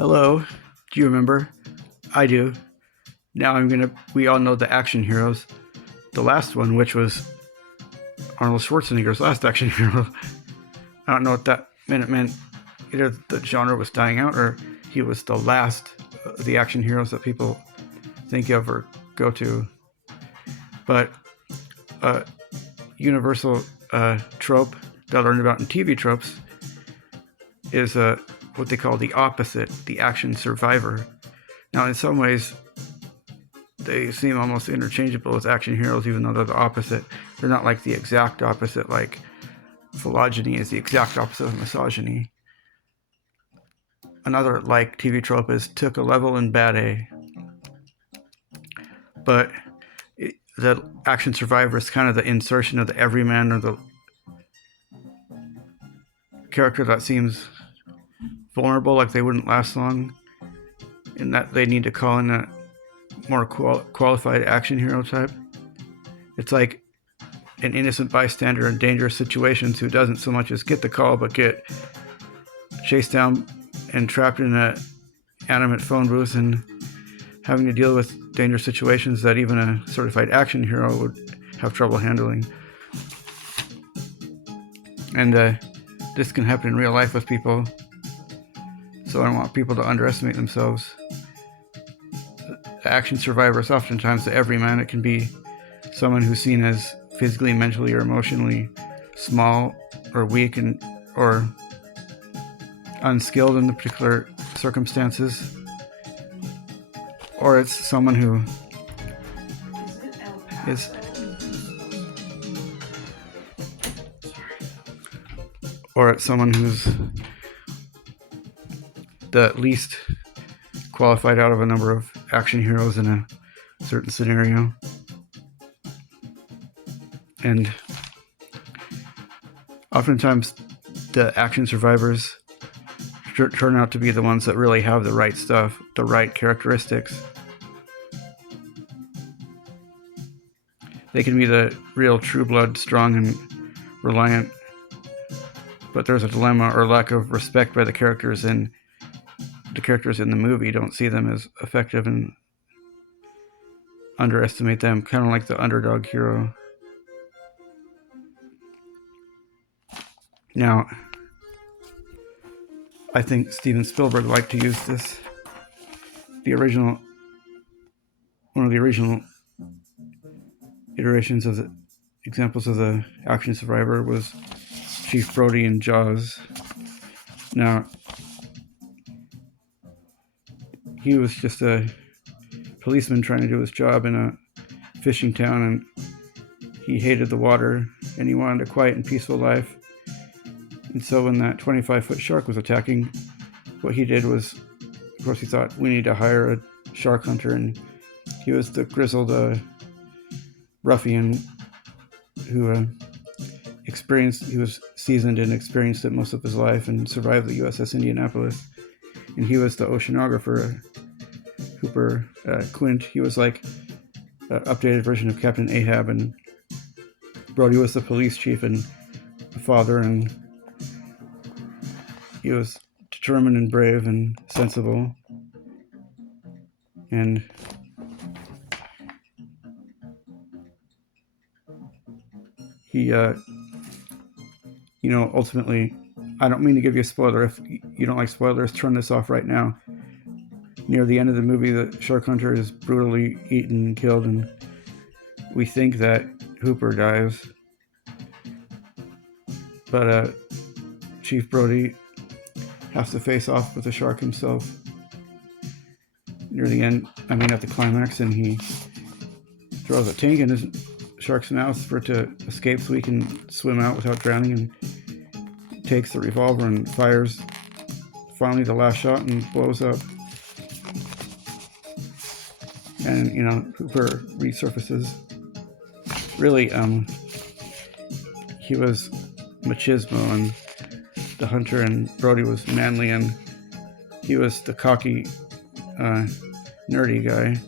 Hello, do you remember? I do. We all know the action heroes. The last one, which was Arnold Schwarzenegger's last action hero. I don't know what that meant. Either the genre was dying out or he was the last of the action heroes that people think of or go to. But a universal trope that I learned about in TV tropes is what they call the opposite, the action survivor. Now, in some ways, they seem almost interchangeable as action heroes, even though they're the opposite. They're not like the exact opposite, like phylogeny is the exact opposite of misogyny. Another like TV trope is took a level in bad A. But the action survivor is kind of the insertion of the everyman or the character that seems vulnerable, like they wouldn't last long, in that they need to call in a more qualified action hero type. It's like an innocent bystander in dangerous situations who doesn't so much as get the call but get chased down and trapped in an animate phone booth and having to deal with dangerous situations that even a certified action hero would have trouble handling. And this can happen in real life with people, so I don't want people to underestimate themselves. The action survivor is oftentimes the everyman. It can be someone who's seen as physically, mentally, or emotionally small or weak or unskilled in the particular circumstances. Or it's someone who is who's the least qualified out of a number of action heroes in a certain scenario. And oftentimes the action survivors turn out to be the ones that really have the right stuff, the right characteristics. They can be the real true blood, strong and reliant, but there's a dilemma or lack of respect by the characters, and the characters in the movie don't see them as effective and underestimate them, kind of like the underdog hero. Now, I think Steven Spielberg liked to use this. One of the original iterations of the examples of the action survivor was Chief Brody in Jaws. Now, he was just a policeman trying to do his job in a fishing town, and he hated the water and he wanted a quiet and peaceful life. And so when that 25-foot shark was attacking, what he did was, of course, he thought, we need to hire a shark hunter, and he was the grizzled ruffian who he was seasoned and experienced it most of his life and survived the USS Indianapolis. And he was the oceanographer, Hooper Quint. He was like an updated version of Captain Ahab, and Brody was the police chief and the father, and he was determined and brave and sensible. And he, ultimately, I don't mean to give you a spoiler. If you don't like spoilers, turn this off right now. Near the end of the movie, the shark hunter is brutally eaten and killed, and we think that Hooper dies. But Chief Brody has to face off with the shark himself near the end. At the climax, and he throws a tank in his shark's mouth for it to escape so he can swim out without drowning, and takes the revolver and fires finally the last shot and blows up. And Hooper resurfaces. Really, he was machismo, and the hunter, and Brody was manly, and he was the cocky, nerdy guy.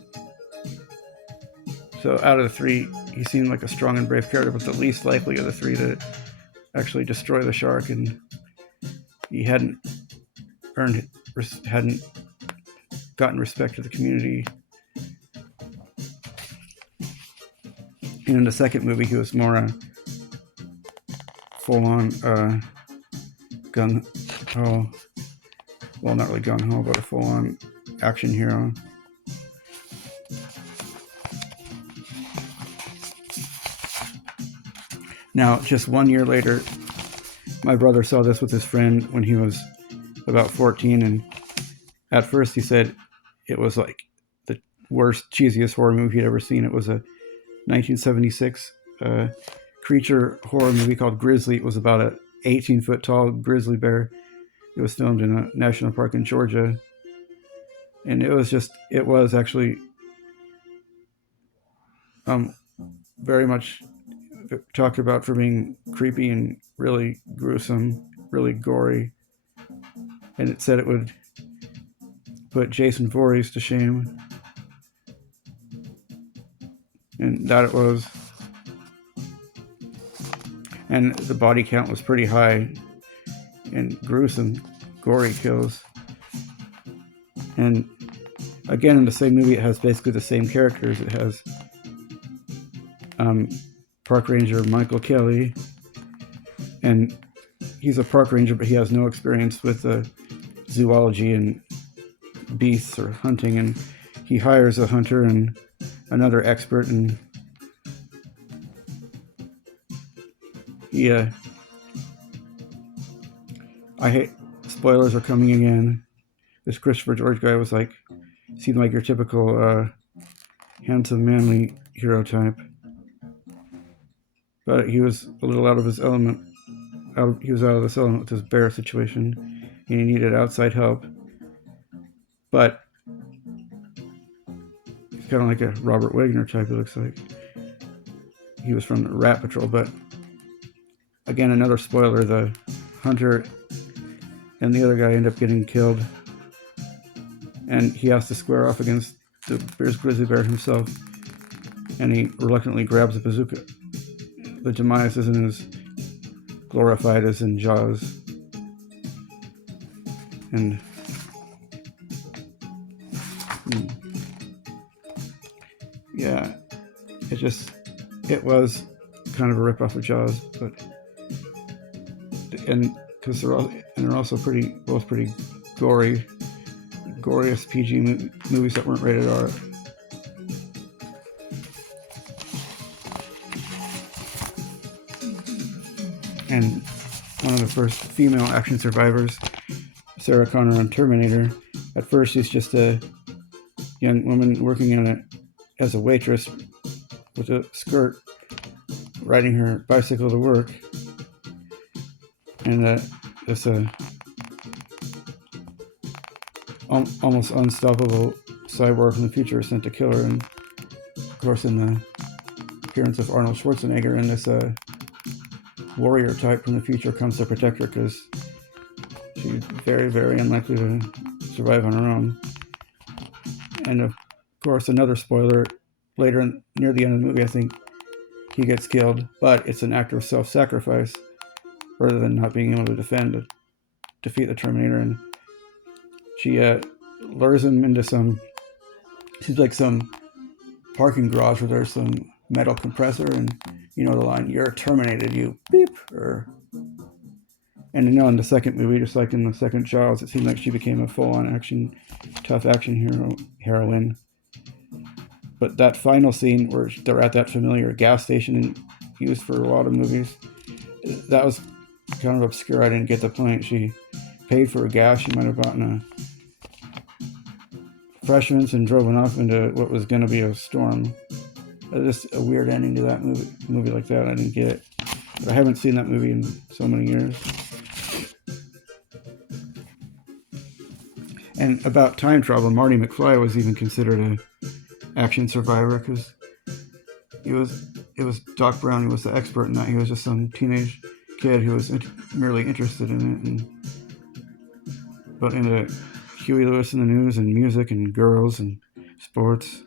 So out of the three, he seemed like a strong and brave character, but the least likely of the three to actually destroy the shark, and he hadn't gotten respect to the community. And in the second movie, he was more full-on gung-ho. Well, not really gung-ho, but a full-on action hero. Now, just 1 year later, my brother saw this with his friend when he was about 14, and at first he said it was like the worst, cheesiest horror movie he'd ever seen. It was a 1976 creature horror movie called Grizzly. It was about a 18-foot tall grizzly bear. It was filmed in a national park in Georgia, and it was actually very much talked about for being creepy and really gruesome, really gory. And it said it would put Jason Voorhees to shame. And that it was. And the body count was pretty high and gruesome, gory kills. And again, in the same movie, it has basically the same characters. It has Park Ranger Michael Kelly, and he's a park ranger, but he has no experience with zoology and beasts or hunting, and he hires a hunter and another expert, and I hate spoilers are coming again. This Christopher George guy seemed like your typical handsome, manly hero type. But he was a little out of his element. He was out of this element with his bear situation, and he needed outside help. But he's kind of like a Robert Wagner type, it looks like. He was from the Rat Patrol, but again, another spoiler, the hunter and the other guy end up getting killed, and he has to square off against the grizzly bear himself, and he reluctantly grabs a bazooka. The demise isn't as glorified as in Jaws. And yeah, it was kind of a ripoff of Jaws, but because they're also both pretty goriest PG movies that weren't rated R. And one of the first female action survivors, Sarah Connor on Terminator. At first, she's just a young woman working as a waitress with a skirt, riding her bicycle to work. And this almost unstoppable cyborg from the future is sent to kill her. And of course, in the appearance of Arnold Schwarzenegger, and this warrior type from the future comes to protect her because she's very, very unlikely to survive on her own. And of course, another spoiler, later near the end of the movie, I think he gets killed, but it's an act of self-sacrifice rather than not being able to defeat the Terminator. And she lures him into some parking garage where there's some metal compressor, and you know the line, "You're terminated, you beep." And in the second movie, just like in the second Jaws, it seemed like she became a full-on tough action heroine. But that final scene where they're at that familiar gas station used for a lot of movies, that was kind of obscure. I didn't get the point. She paid for a gas she might have bought in a Freshman's and drove off into what was going to be a storm. Just a weird ending to that movie like that. I didn't get it. But I haven't seen that movie in so many years. And about time travel, Marty McFly was even considered an action survivor because it was Doc Brown who was the expert in that. He was just some teenage kid who was merely interested in it, but into Huey Lewis and the News and music and girls and sports.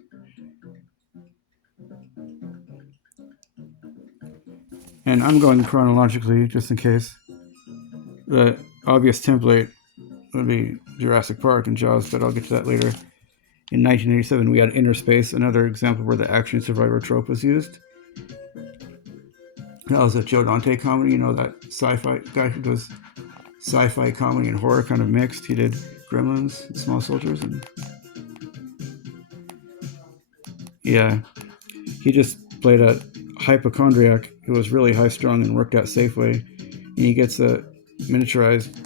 And I'm going chronologically just in case. The obvious template would be Jurassic Park and Jaws, but I'll get to that later. In 1987, we had Inner Space, another example where the action survivor trope was used. That was a Joe Dante comedy, you know, that sci-fi guy who does sci-fi comedy and horror kind of mixed. He did Gremlins and Small Soldiers, and yeah, he just played a hypochondriac who was really high strung and worked at Safeway. And he gets a miniaturized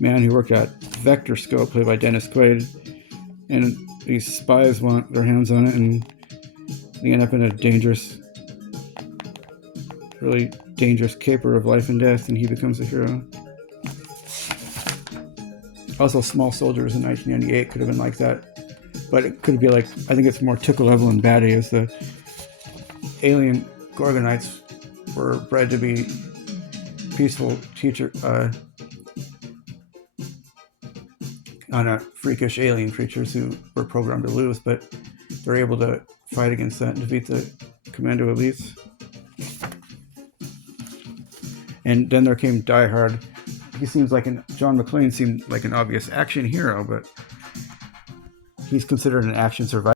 man who worked at Vector Scope, played by Dennis Quaid, and these spies want their hands on it, and they end up in a really dangerous caper of life and death, and he becomes a hero. Also, Small Soldiers in 1998 could have been like that, but it could be like, I think it's more Tickle Level and Batty, as the alien Gorgonites were bred to be peaceful not freakish alien creatures who were programmed to lose, but they're able to fight against that and defeat the Commando elites. And then there came Die Hard. John McClane seemed like an obvious action hero, but he's considered an action survivor.